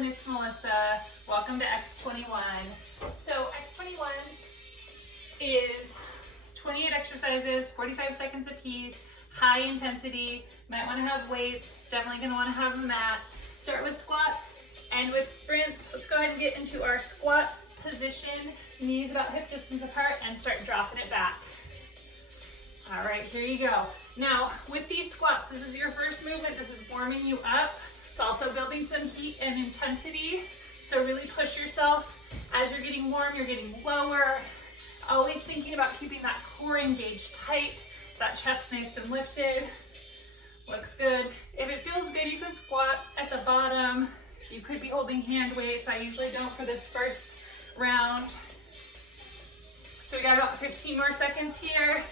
everyone, it's Melissa. Welcome to X21. So X21 is 28 exercises, 45 seconds a piece, high intensity. Might want to have weights, definitely going to want to have a mat. Start with squats and with sprints. Let's go ahead and get into our squat position, knees about hip distance apart, and start dropping it back. All right, here you go. Now, with these squats, this is your first movement. This is warming you up. It's also building some heat and intensity. So really push yourself. As you're getting warm, you're getting lower. Always thinking about keeping that core engaged tight, that chest nice and lifted. Looks good. If it feels good, you can squat at the bottom. You could be holding hand weights. I usually don't for this first round. So we got about 15 more seconds here.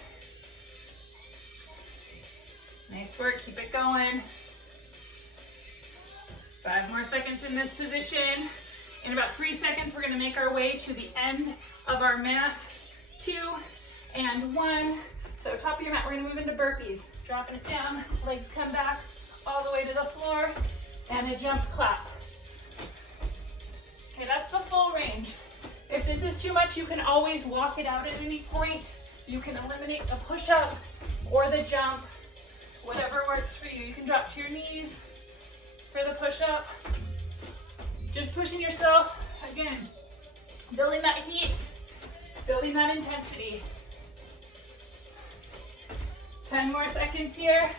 Nice work, keep it going. 5 more seconds in this position. In about 3 seconds, we're gonna make our way to the end of our mat. 2 and 1. So top of your mat, we're gonna move into burpees. Dropping it down, legs come back all the way to the floor, and a jump clap. Okay, that's the full range. If this is too much, you can always walk it out at any point. You can eliminate the push-up or the jump, whatever works for you. You can drop to your knees for the push-up. Just pushing yourself, again, building that heat, building that intensity. 10 more seconds here.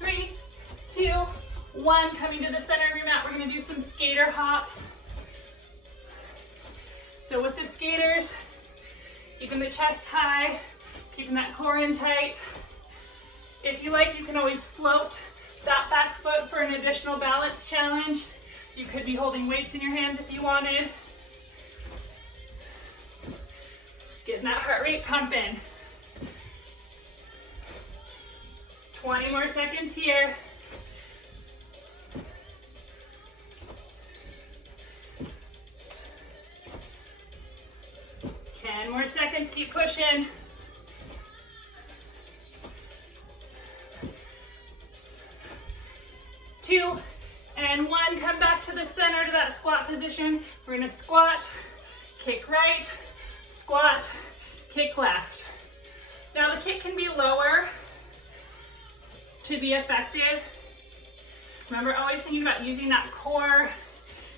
Three, 2, 1. Coming to the center of your mat, we're gonna do some skater hops. So with the skaters, keeping the chest high, keeping that core in tight. If you like, you can always float that back foot for an additional balance challenge. You could be holding weights in your hands if you wanted. Getting that heart rate pumping. 20 more seconds here. More seconds, keep pushing. 2 and 1, come back to the center to that squat position. We're gonna squat, kick right, squat, kick left. Now the kick can be lower to be effective. Remember, always thinking about using that core,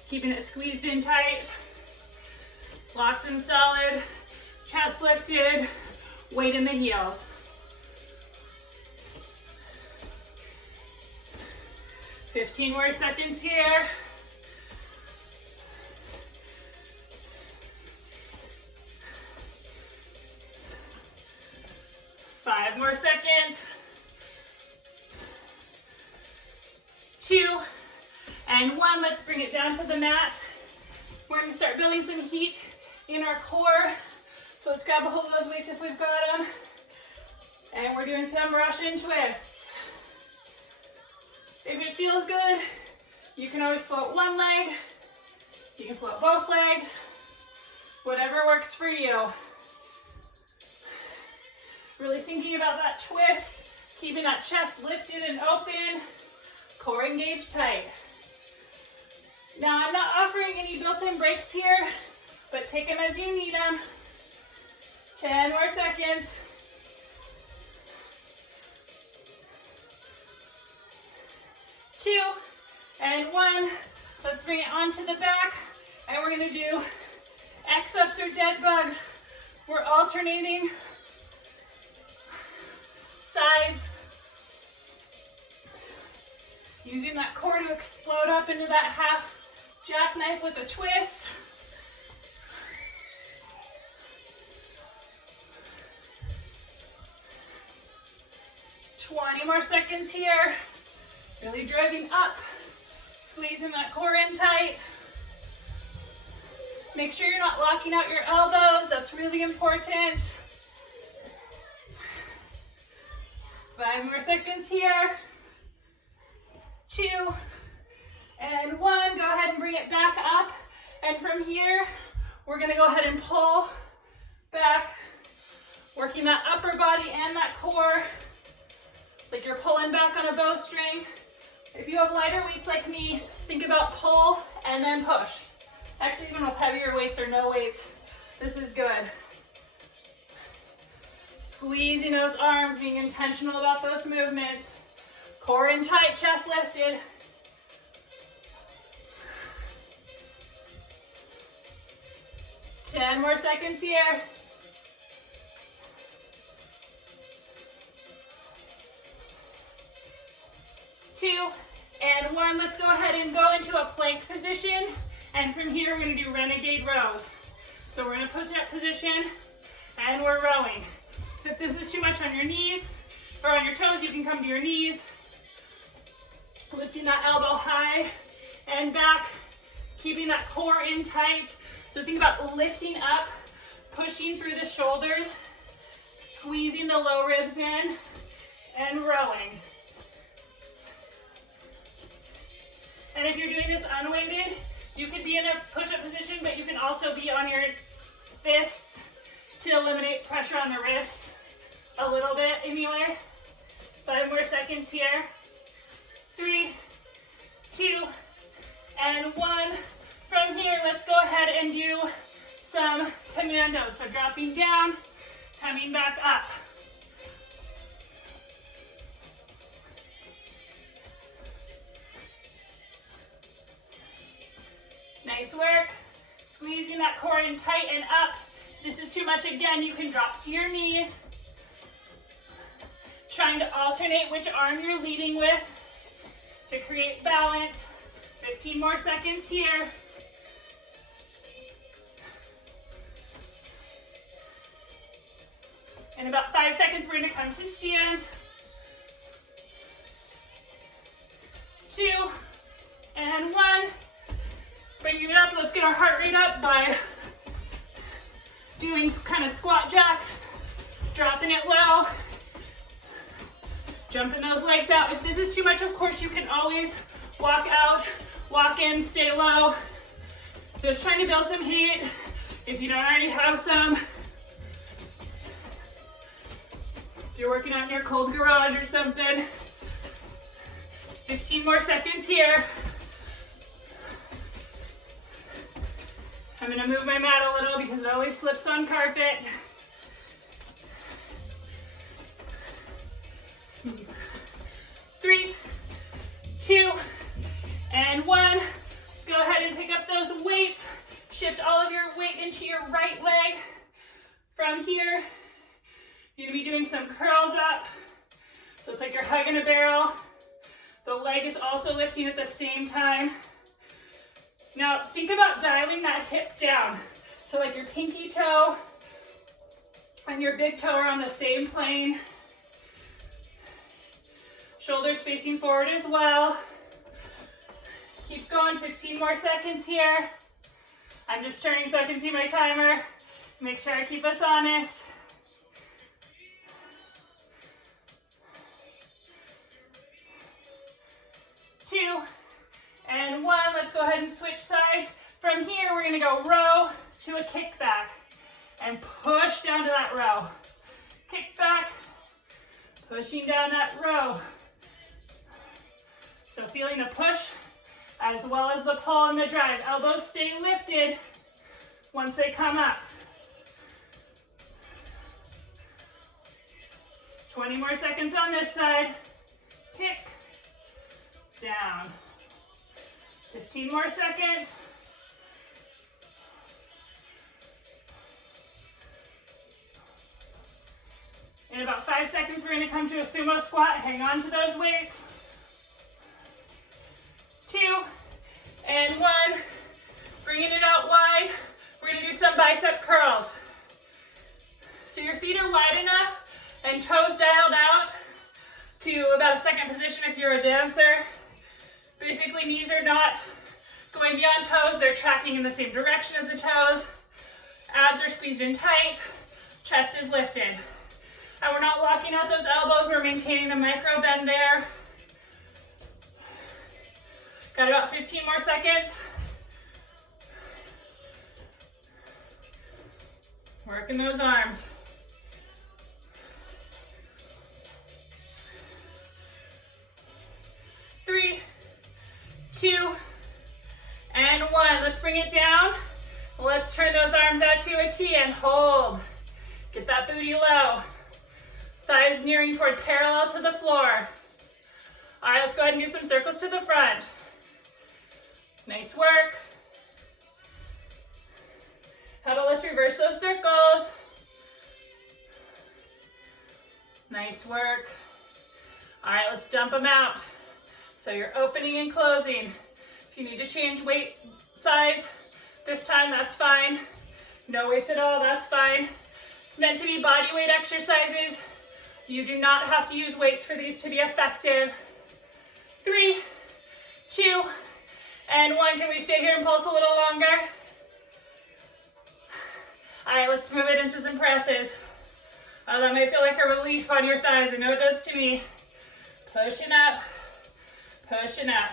keeping it squeezed in tight, locked and solid. Chest lifted, weight in the heels. 15 more seconds here. Five more seconds. 2 and 1. Let's bring it down to the mat. We're going to start building some heat in our core. So let's grab a hold of those weights if we've got them. And we're doing some Russian twists. If it feels good, you can always float one leg. You can float both legs. Whatever works for you. Really thinking about that twist, keeping that chest lifted and open, core engaged tight. Now I'm not offering any built-in breaks here, but take them as you need them. 10 more seconds. 2 and 1. Let's bring it onto the back, and we're gonna do X-ups or dead bugs. We're alternating sides, using that core to explode up into that half jackknife with a twist. 20 more seconds here. Really driving up, squeezing that core in tight. Make sure you're not locking out your elbows. That's really important. 5 more seconds here. 2 and 1. Go ahead and bring it back up. And from here, we're gonna go ahead and pull back, working that upper body and that core. pulling back on a bowstring. If you have lighter weights like me, think about pull and then push. Actually, even with heavier weights or no weights, this is good. Squeezing those arms, being intentional about those movements. Core in tight, chest lifted. Ten more seconds here. 2, and 1. Let's go ahead and go into a plank position. And from here, we're gonna do renegade rows. So we're in a push-up position, and we're rowing. If this is too much on your knees, or on your toes, you can come to your knees. Lifting that elbow high and back, keeping that core in tight. So think about lifting up, pushing through the shoulders, squeezing the low ribs in, and rowing. And if you're doing this unweighted, you could be in a push-up position, but you can also be on your fists to eliminate pressure on the wrists a little bit anyway. 5 more seconds here. 3, 2, and 1. From here, let's go ahead and do some commandos. So dropping down, coming back up. Nice work. Squeezing that core in tight and up. If this is too much, again, you can drop to your knees. Trying to alternate which arm you're leading with to create balance. 15 more seconds here. In about 5 seconds, we're gonna come to stand. 2, and 1. Bringing it up, let's get our heart rate up by doing kind of squat jacks, dropping it low, jumping those legs out. If this is too much, of course, you can always walk out, walk in, stay low. Just trying to build some heat if you don't already have some. If you're working out in your cold garage or something. 15 more seconds here. I'm gonna move my mat a little because it always slips on carpet. 3, 2, and 1. Let's go ahead and pick up those weights. Shift all of your weight into your right leg. From here, you're gonna be doing some curls up. So it's like you're hugging a barrel. The leg is also lifting at the same time. Now think about dialing that hip down. So like your pinky toe and your big toe are on the same plane. Shoulders facing forward as well. Keep going, 15 more seconds here. I'm just turning so I can see my timer. Make sure I keep us honest. 2, and 1. Let's go ahead and switch sides. From here, we're gonna go row to a kickback and push down to that row. Kick back, pushing down that row. So feeling the push as well as the pull and the drive. Elbows stay lifted once they come up. 20 more seconds on this side. Kick, down. 15 more seconds. In about 5 seconds, we're gonna come to a sumo squat. Hang on to those weights. 2, and 1. Bringing it out wide. We're gonna do some bicep curls. So your feet are wide enough and toes dialed out to about a second position if you're a dancer. Basically, knees are not going beyond toes. They're tracking in the same direction as the toes. Abs are squeezed in tight. Chest is lifted. And we're not locking out those elbows. We're maintaining the micro bend there. Got about 15 more seconds. Working those arms. 2, and 1. Let's bring it down. Let's turn those arms out to a T and hold. Get that booty low. Thighs nearing toward parallel to the floor. All right, let's go ahead and do some circles to the front. Nice work. Pedal, let's reverse those circles. Nice work. All right, let's dump them out. So you're opening and closing. If you need to change weight size this time, that's fine. No weights at all, that's fine. It's meant to be body weight exercises. You do not have to use weights for these to be effective. 3, 2, and 1. Can we stay here and pulse a little longer? All right, let's move it into some presses. Oh, that might feel like a relief on your thighs. I know it does to me. Pushing up, pushing up.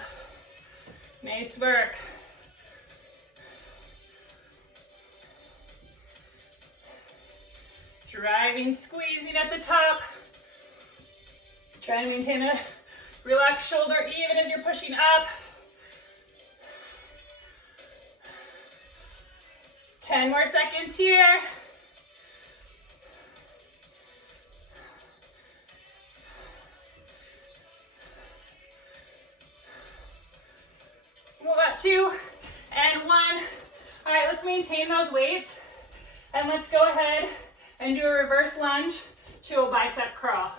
Nice work. Driving, squeezing at the top. Try to maintain a relaxed shoulder even as you're pushing up. 10 more seconds here. Move up 2 and 1. All right, let's maintain those weights and let's go ahead and do a reverse lunge to a bicep curl.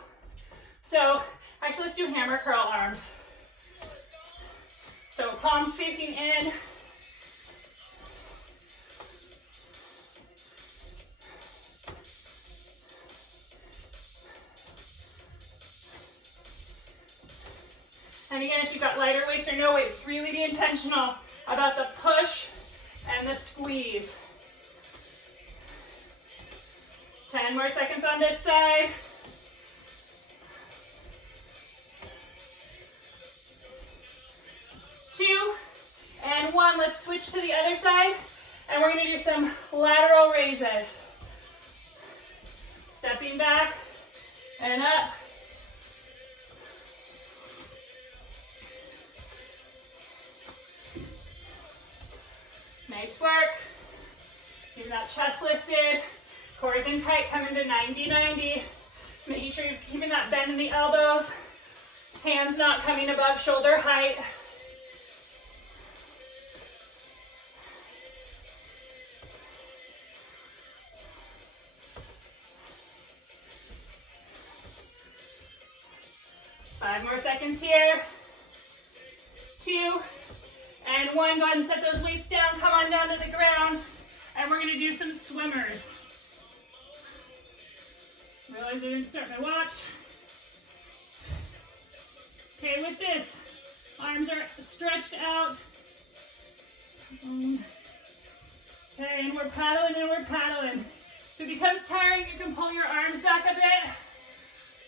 So actually let's do hammer curl arms. So palms facing in. And again, if you've got lighter weights or no weights, really be intentional about the push and the squeeze. 10 more seconds on this side. Two and 1. Let's switch to the other side, and we're going to do some lateral raises. Stepping back and up. Nice work. Keep that chest lifted. Core is in tight, coming to 90-90. Making sure you're keeping that bend in the elbows. Hands not coming above shoulder height. Five more seconds here. 2 and 1. Go ahead and set those weights down. Come on down to the ground. And we're going to do some swimmers. Realize I didn't start my watch. Okay, with this, arms are stretched out. Okay, and we're paddling and we're paddling. If it becomes tiring, you can pull your arms back a bit,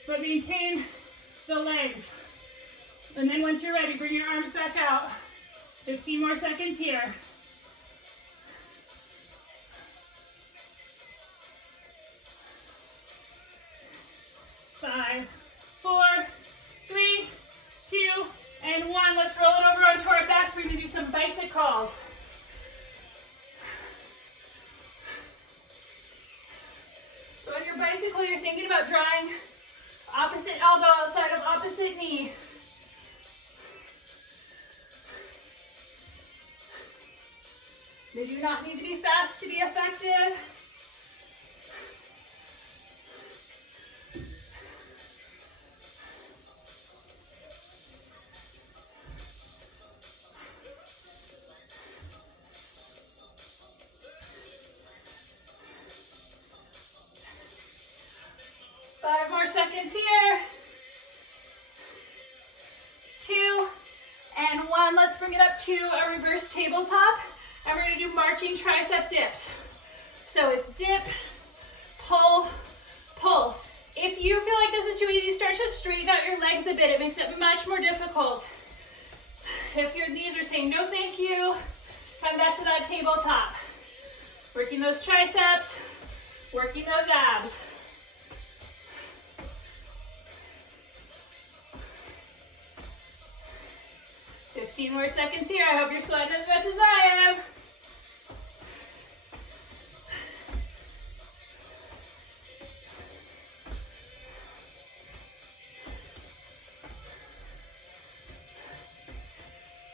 but maintain the legs. And then once you're ready, bring your arms back out. 15 more seconds here. 5, 4, 3, 2, and 1. Let's roll it over onto our backs. We're going to do some bicycles. So on your bicycle, you're thinking about drawing opposite elbow outside of opposite knee. They do not need to be fast to be effective. Five more seconds here. 2 and 1. Let's bring it up to a reverse tabletop. And we're going to do marching tricep dips. So it's dip, pull, pull. If you feel like this is too easy, start to straighten out your legs a bit. It makes it much more difficult. If your knees are saying no thank you, come back to that tabletop. Working those triceps, working those abs. 15 more seconds here. I hope you're sweating as much as I am.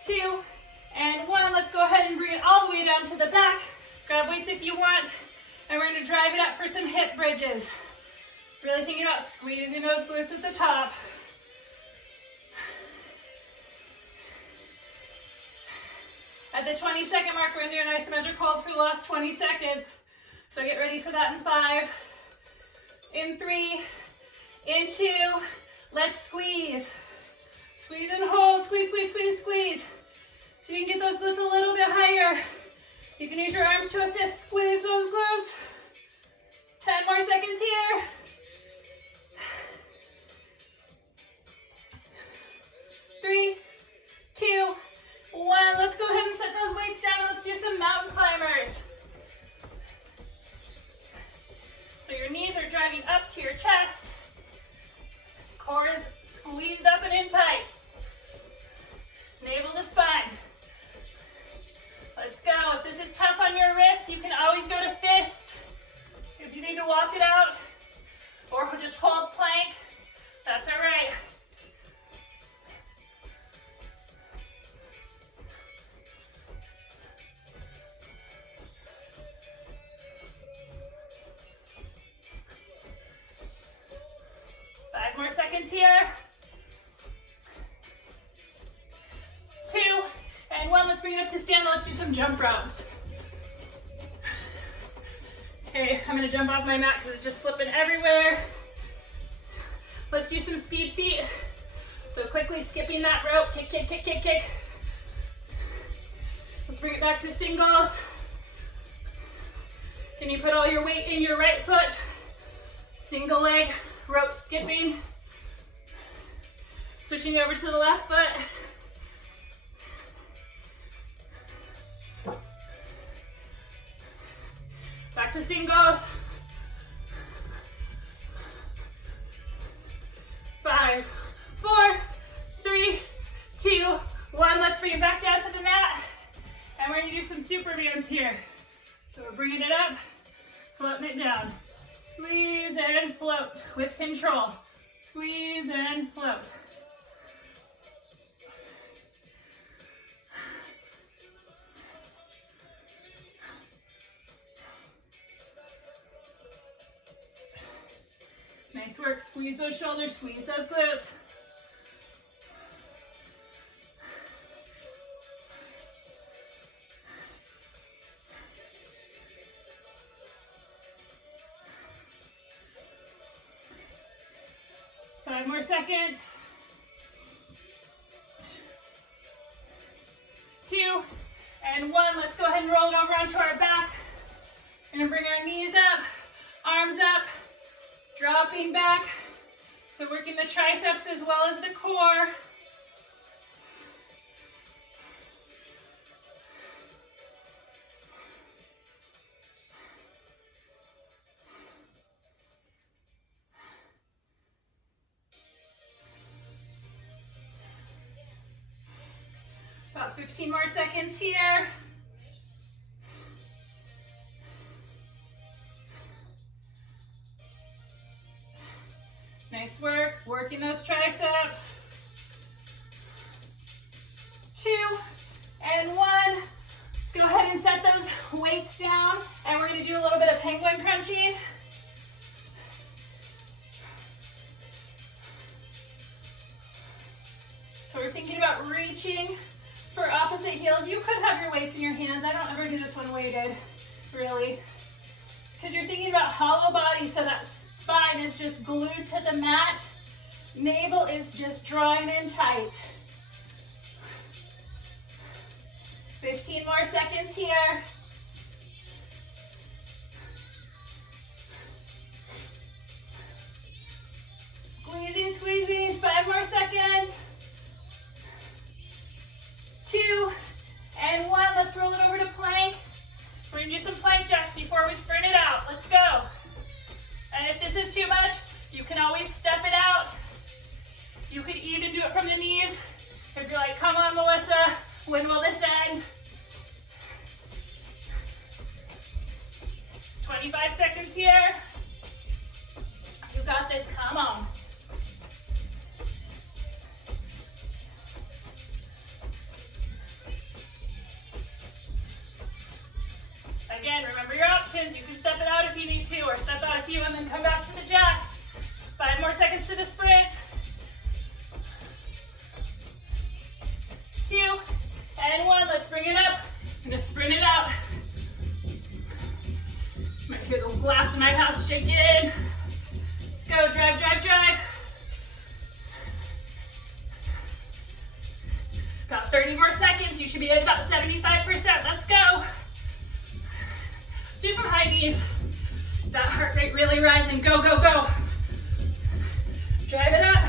Two and one. Let's go ahead and bring it all the way down to the back. Grab weights if you want, and we're going to drive it up for some hip bridges. Really thinking about squeezing those glutes at the top. At the 20-second mark, we're going to do an isometric hold for the last 20 seconds. So get ready for that in 5, in 3, in 2. Let's squeeze. Squeeze and hold, squeeze, squeeze, squeeze, squeeze. So you can get those glutes a little bit higher. You can use your arms to assist, squeeze those glutes. 10 more seconds here. 3, 2, 1. Let's go ahead and set those weights down. Let's do some mountain climbers. So your knees are driving up to your chest. Core is squeezed up and in tight. Navel to spine. Let's go. If this is tough on your wrists, you can always go to fists. If you need to walk it out or just hold plank, that's all right. More seconds here. 2 and 1. Let's bring it up to stand. Let's do some jump ropes. Okay, I'm going to jump off my mat because it's just slipping everywhere. Let's do some speed feet. So quickly skipping that rope. Kick, kick, kick, kick, kick. Let's bring it back to singles. Can you put all your weight in your right foot? Single leg. Rope skipping, switching over to the left foot. Back to singles. 5, 4, 3, 2, 1. Let's bring it back down to the mat. And we're going to do some supermans here. So we're bringing it up, floating it down. Squeeze and float with control. Squeeze and float. Nice work. Squeeze those shoulders, squeeze those glutes. Five more seconds. 2 and 1. Let's go ahead and roll it over onto our back. We're gonna bring our knees up, arms up, dropping back. So working the triceps as well as the core. About 15 more seconds here. Nice work, working those triceps. 2 and 1. Let's go ahead and set those weights down, and we're gonna do a little bit of penguin crunching. So we're thinking about reaching for opposite heels. You could have your weights in your hands. I don't ever do this one weighted, really. Because you're thinking about hollow body, so that spine is just glued to the mat. Navel is just drawing in tight. 15 more seconds here. Squeezing, squeezing. 5 more seconds. 2 and 1. Let's roll it over to plank. We're gonna do some plank jacks before we sprint it out. Let's go. And if this is too much, you can always step it out. You could even do it from the knees If you're like, come on, Melissa, when will this end? 25 seconds here. You got this, come on. Again, remember your options. You can step it out if you need to, or step out a few and then come back to the jacks. 5 more seconds to the sprint. 2 and 1. Let's bring it up. I'm gonna sprint it out. You might hear the glass in my house shaking. Let's go, drive, drive, drive. Got 30 more seconds. You should be at about 75%. Let's go. Let's do some high knees. That heart rate really rising. Go, go, go. Drive it up.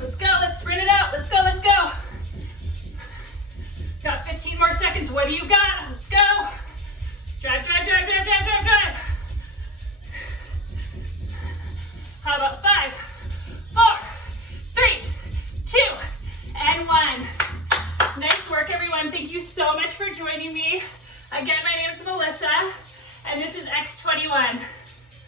Let's go. Let's sprint it out. Let's go, let's go. Got 15 more seconds. What do you got? Let's go. Drive, drive, drive, drive, drive, drive, drive. How about 5, 4, 3, 2, and 1. Nice work, everyone. Thank you so much for joining me. Again, my name is Melissa, and this is X21.